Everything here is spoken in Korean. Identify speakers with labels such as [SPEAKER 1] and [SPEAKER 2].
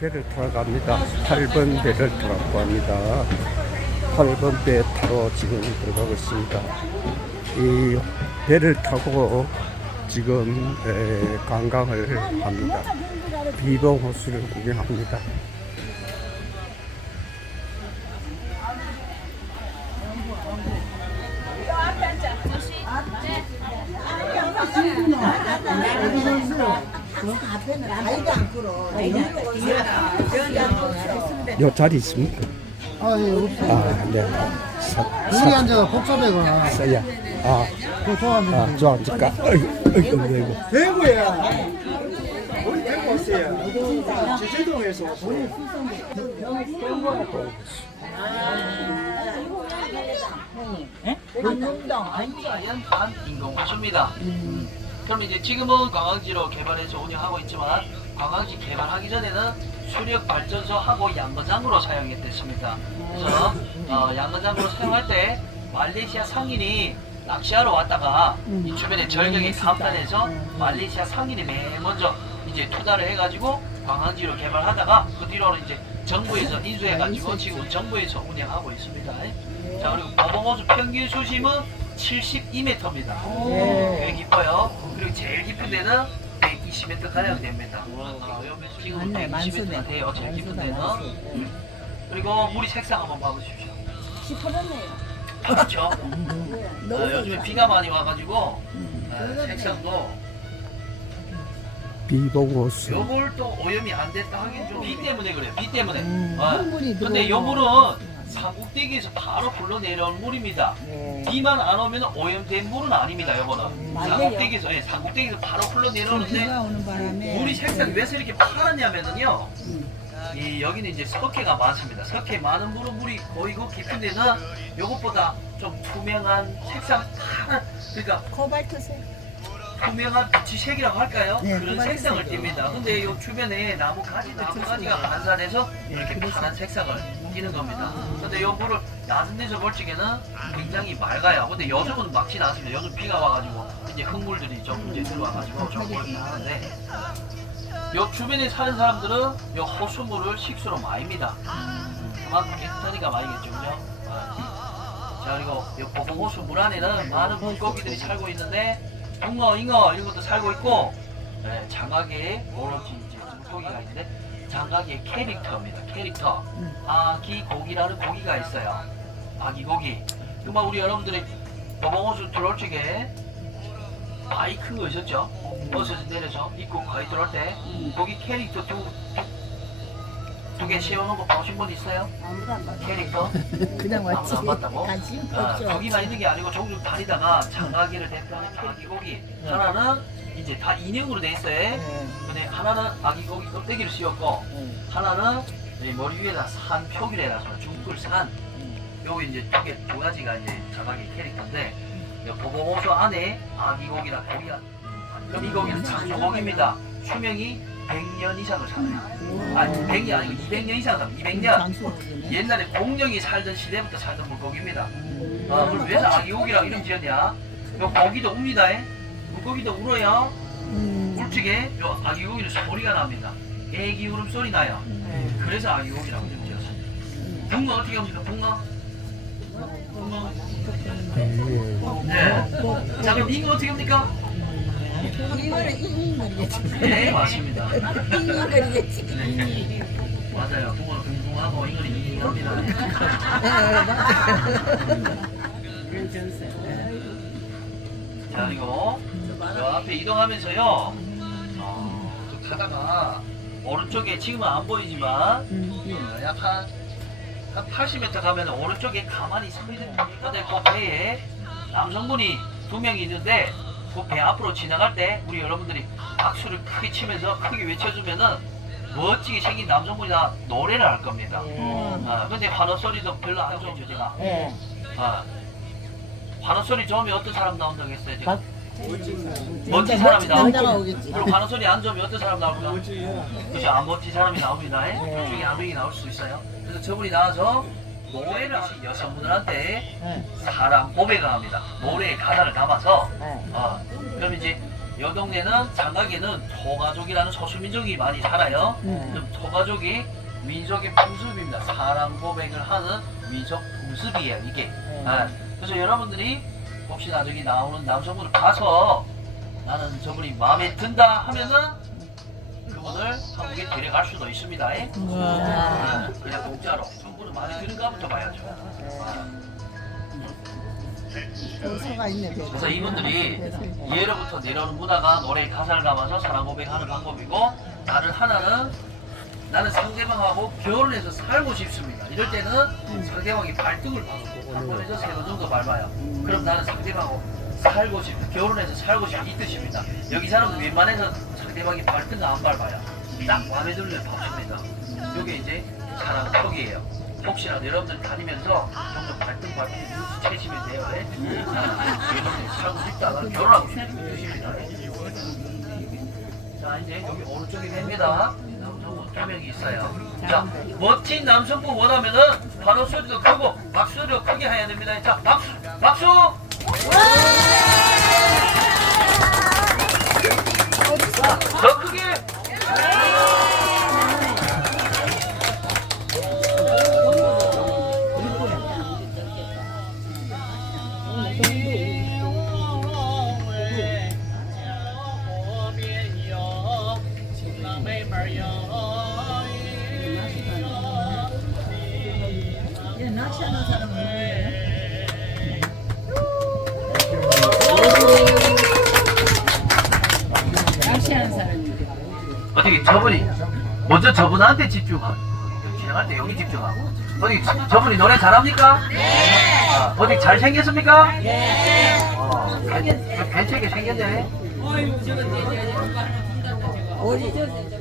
[SPEAKER 1] 배를 타러 갑니다. 8번 배를 타고 합니다. 8번 배 타러 지금 들어가고 있습니다. 이 배를 타고 지금 에, 관광을 합니다. 비봉 호수를 구경합니다. 요 자리 있습니까?
[SPEAKER 2] 아, 예, 없어요.
[SPEAKER 1] 아, 네. 사,
[SPEAKER 2] 여기
[SPEAKER 1] 사,
[SPEAKER 2] 앉아 복잡해가.
[SPEAKER 1] 사야. 아,
[SPEAKER 2] 그거 좋아합니다.
[SPEAKER 1] 아, 저 앉을까? 어이구, 어이구, 어이구.
[SPEAKER 3] 대구야. 우리 대구 왔어요. 제주도에서 왔어요.
[SPEAKER 4] 자연반 인공호수입니다. 그럼 이제 지금은 관광지로 개발해서 운영하고 있지만 관광지 개발하기 전에는 수력 발전소하고 양거장으로 사용했댔습니다. 그래서 어, 양거장으로 사용할 때 말레이시아 상인이 낚시하러 왔다가 이 주변에 절경이 감탄해서 말레이시아 상인이 맨 먼저 이제 투자를 해가지고 관광지로 개발하다가 그 뒤로는 이제 정부에서 인수해가지고 지금 정부에서 운영하고 있습니다. 자 그리고 버벙호수 평균 수심은 72m입니다. 꽤 깊어요. 그리고 제일 깊은 데는 120m 가량 됩니다. 아, 지금 120m가 돼요. 제일 깊은 데는. 음. 그리고 물이 색상 한번 봐보십시오.
[SPEAKER 5] 시퍼렇네요.
[SPEAKER 4] 그렇죠. 아, 요즘에 비가 많이 와가지고 아, 색상도
[SPEAKER 1] 호수.
[SPEAKER 4] 요걸 또 오염이 안 됐다 하긴 좀 비 때문에 그래요. 비 때문에. 아,
[SPEAKER 5] 흙물이
[SPEAKER 4] 근데 요
[SPEAKER 5] 들어오고.
[SPEAKER 4] 물은 산꼭대기에서 바로 굴러 내려온 물입니다.
[SPEAKER 5] 네.
[SPEAKER 4] 비만 안 오면 오염된 물은 아닙니다. 요거는
[SPEAKER 5] 맞아요.
[SPEAKER 4] 산꼭대기에서 예, 산꼭대기에서 바로 흘러 내려오는데
[SPEAKER 5] 비가 오는 바람에
[SPEAKER 4] 물이 색상이 왜 이렇게 파랗냐면은요.
[SPEAKER 5] 음.
[SPEAKER 4] 이 여기는 이제 석회가 많습니다. 석회 많은 물은 물이 고이고 깊은 데는 요것보다 좀 투명한 색상 파란 그러니까
[SPEAKER 5] 코발트색.
[SPEAKER 4] 투명한 빛이 색이라고 할까요?
[SPEAKER 5] 네,
[SPEAKER 4] 그런 색상을
[SPEAKER 5] 있어요.
[SPEAKER 4] 띱니다. 근데 이 주변에 나무 가지, 나무 가지가 반사돼서 이렇게 파란 색상을 띠는 겁니다. 근데 이 물을 낮은 데서 볼 적에는 굉장히 맑아요. 근데 요즘은 막진 않습니다. 요즘 비가 와가지고 이제 흙물들이 좀 이제 들어와가지고 좀 보이긴 하는데 요 주변에 사는 사람들은 요 호수물을 식수로 마입니다. 그만큼 깨끗하니까 마이겠죠, 그죠? 아, 자 그리고 요 보봉호수 물 안에는 많은 물고기들이 살고 있는데 붕어, 잉어 이런 것도 살고 있고 네, 장각에 오로지 이제 물고기가 있는데 장각의 캐릭터입니다. 캐릭터 아기 고기라는 고기가 있어요. 아기 고기. 정말 우리 여러분들이 보봉호수 들어올 적에 큰거 있었죠? 버스에서 내려서 입구 거의 들어올 때 거기 캐릭터 두 두 개 세워놓은 거 보신 분 있어요?
[SPEAKER 5] 아무도 안 봤어.
[SPEAKER 4] 캐릭터?
[SPEAKER 5] 그냥 왔지.
[SPEAKER 4] 안 봤다고?
[SPEAKER 5] 관심
[SPEAKER 4] 아,
[SPEAKER 5] 없죠.
[SPEAKER 4] 거기만 있는 게 아니고 종종 다니다가 장가기를 대표하는 아기 고기 하나는 이제 다 인형으로 돼 있어요.
[SPEAKER 5] 네.
[SPEAKER 4] 근데 하나는 아기 고기 껍데기를 씌웠고
[SPEAKER 5] 네.
[SPEAKER 4] 하나는 이 머리 위에다 산 표기를 해놨습니다. 중불 산. 요기 이제 두개두 가지가 이제 장가기 캐릭터인데 요 보보호수 안에 아기 고기라 고기가 그럼 이 고기는 장조고기입니다. 수명이 100년 이상을 살아요. 아니 100이 아니고 200년 이상 살아요. 200년.
[SPEAKER 5] 장수이네.
[SPEAKER 4] 옛날에 공룡이 살던 시대부터 살던 물고기입니다. 아, 그걸 왜 아기 고기라고 이름 지었냐? 요 고기도 웁니다. 에. 물고기도 울어요.
[SPEAKER 5] 음.
[SPEAKER 4] 요 아기 고기는 소리가 납니다. 애기 울음 소리 나요. 그래서 아기 고기라고 이름 지었어요. 붕어 어떻게 합니까? 붕어? 붕어?
[SPEAKER 1] 예.
[SPEAKER 4] 네. 자 그럼 잉어 어떻게 합니까?
[SPEAKER 5] 이거는 잉잉거리겠지.
[SPEAKER 4] 네 맞습니다.
[SPEAKER 5] 잉잉거리겠지.
[SPEAKER 4] 네. 맞아요. 붕어는 붕붕하고 잉어는 잉잉합니다. 자 그리고 저 앞에 이동하면서요 어, 저 가다가 오른쪽에 지금은 안 보이지만 어, 약한 한 80m 가면 오른쪽에 가만히 서 있는 근데 그 배에 남성분이 두 명이 있는데 그 배 앞으로 지나갈 때 우리 여러분들이 박수를 크게 치면서 크게 외쳐주면은 멋지게 생긴 남성분이 다 노래를 할 겁니다. 아, 근데 환호 소리도 별로 안 좋죠 제가.
[SPEAKER 5] 네.
[SPEAKER 4] 아, 환호 소리 좋으면 어떤 사람 나온다고 했어요 제가? 멋진 사람이 나오고
[SPEAKER 5] 오겠지.
[SPEAKER 4] 그리고 환호 소리 안 좋으면 어떤 사람 나올까? 그죠 안 멋진 사람이 나옵니다. 에?
[SPEAKER 5] 네.
[SPEAKER 4] 둘 중에 한 명이 나올 수 있어요. 그래서 저분이 나와서 노래를 하신 여성분들한테
[SPEAKER 5] 네.
[SPEAKER 4] 사랑 고백을 합니다. 노래의 가사를 담아서
[SPEAKER 5] 네.
[SPEAKER 4] 어, 그럼 이제 요 동네는 장각에는 토가족이라는 소수민족이 많이 살아요. 그럼 토가족이 민족의 풍습입니다. 사랑 고백을 하는 민족 풍습이에요, 이게. 아, 그래서 여러분들이 혹시 나중에 나오는 남성분을 봐서 나는 저분이 마음에 든다 하면은 그분을 한국에 데려갈 수도 있습니다. 예? 아, 그냥 공짜로. 저분은 마음에 드는가부터 봐야죠. 아.
[SPEAKER 2] 서가 있네. 배.
[SPEAKER 4] 그래서 이분들이 예로부터 내려오는 문화가 노래 가사를 담아서 사랑 고백하는 방법이고 다른 하나는 나는 상대방하고 결혼해서 살고 싶습니다. 이럴 때는 상대방이 발등을 봐주고 한 번에서 세번 정도 밟아요. 그럼 나는 상대방하고 살고 싶다. 결혼해서 살고 싶다. 이 뜻입니다. 여기 사람은 웬만해서 상대방이 발등을 안 밟아요. 딱 마음에 들면 밟습니다. 이게 이제 사랑 턱이에요. 혹시라도 여러분들 다니면서 정말 발등 밟히는 눈치채시면 돼요. 예? 아, 결혼해서 살고 싶다. 나는 결혼하고 싶다. 이 뜻입니다. 자 이제 여기 오른쪽에 됩니다. 남성분 두 명이 있어요. 자 멋진 남성분 원하면은 바로 소리도 크고 박수도 크게 해야 됩니다. 자 박수 박수. 저분이 먼저 저분한테 집중하고 진행할 때 여기 집중하고 어디 저분이 노래 잘합니까? 네. 아, 어디 잘 생겼습니까? 네. 어, 괜찮게 생겼네.
[SPEAKER 5] 어디 저